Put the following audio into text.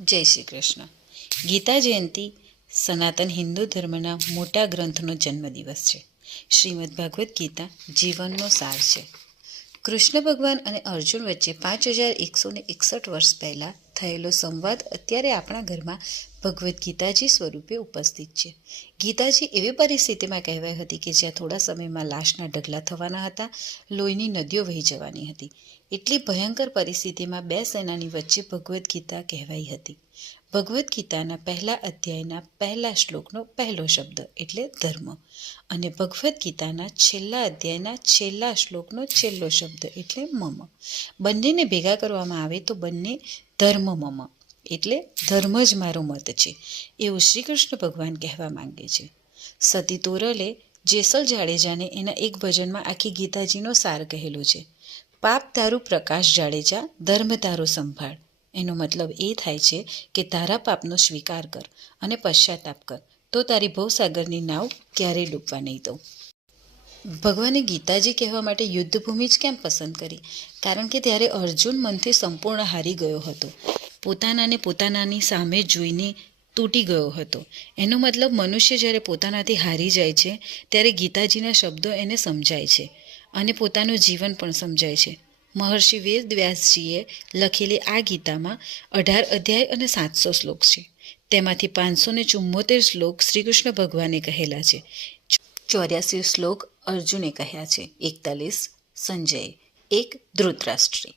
જય શ્રી કૃષ્ણ. ગીતા જયંતિ સનાતન હિન્દુ ધર્મના મોટા ગ્રંથનો જન્મદિવસ છે. શ્રીમદ ભાગવદ્ ગીતા જીવનનો સાર છે. કૃષ્ણ ભગવાન અને અર્જુન વચ્ચે 5161 વર્ષ પહેલાં થયેલો સંવાદ અત્યારે આપણા ઘરમાં ભગવદ્ ગીતાજી સ્વરૂપે ઉપસ્થિત છે. ગીતાજી એવી પરિસ્થિતિમાં કહેવાઈ હતી કે જ્યાં થોડા સમયમાં લાશના ઢગલા થવાના હતા, લોહીની નદીઓ વહી જવાની હતી. એટલી ભયંકર પરિસ્થિતિમાં બે સેનાની વચ્ચે ભગવદ્ ગીતા કહેવાઈ હતી. ભગવદ્ ગીતાના પહેલા અધ્યાયના પહેલા શ્લોકનો પહેલો શબ્દ એટલે ધર્મ અને ભગવદ્ ગીતાના છેલ્લા અધ્યાયના છેલ્લા શ્લોકનો છેલ્લો શબ્દ એટલે મમ. બંનેને ભેગા કરવામાં આવે તો બંને ધર્મ મમ એટલે ધર્મ જ મારો મત છે એવું શ્રી કૃષ્ણ ભગવાન કહેવા માંગે છે. સતી તોરલે જેસલ જાડેજાને એના એક ભજનમાં આખી ગીતાજીનો સાર કહેલો છે. પાપ તારું પ્રકાશ જાડેજા, ધર્મ તારો સંભાળ. એનો મતલબ એ થાય છે કે તારા પાપનો સ્વીકાર કર અને પશ્ચાતાપ કર, તો તારી ભવસાગરની નાવ ક્યારેય ડૂબવા નહીં દઉં. ભગવાને ગીતાજી કહેવા માટે યુદ્ધભૂમિ જ કેમ પસંદ કરી? કારણ કે ત્યારે અર્જુન મનથી સંપૂર્ણ હારી ગયો હતો. પોતાનાને પોતાનાની સામે જોઈને તૂટી ગયો હતો. એનો મતલબ મનુષ્ય જ્યારે પોતાનાથી હારી જાય છે ત્યારે ગીતાજીના શબ્દો એને સમજાય છે અને પોતાનું જીવન પણ સમજાય છે. મહર્ષિ વેદવ્યાસજીએ લખેલી આ ગીતામાં 18 અધ્યાય અને 700 શ્લોક છે. તેમાંથી 574 શ્લોક શ્રી કૃષ્ણ ભગવાને કહેલા છે. 84 શ્લોક અર્જુને કહ્યા છે. 41 સંજયે, 1 ધૃતરાષ્ટ્રે.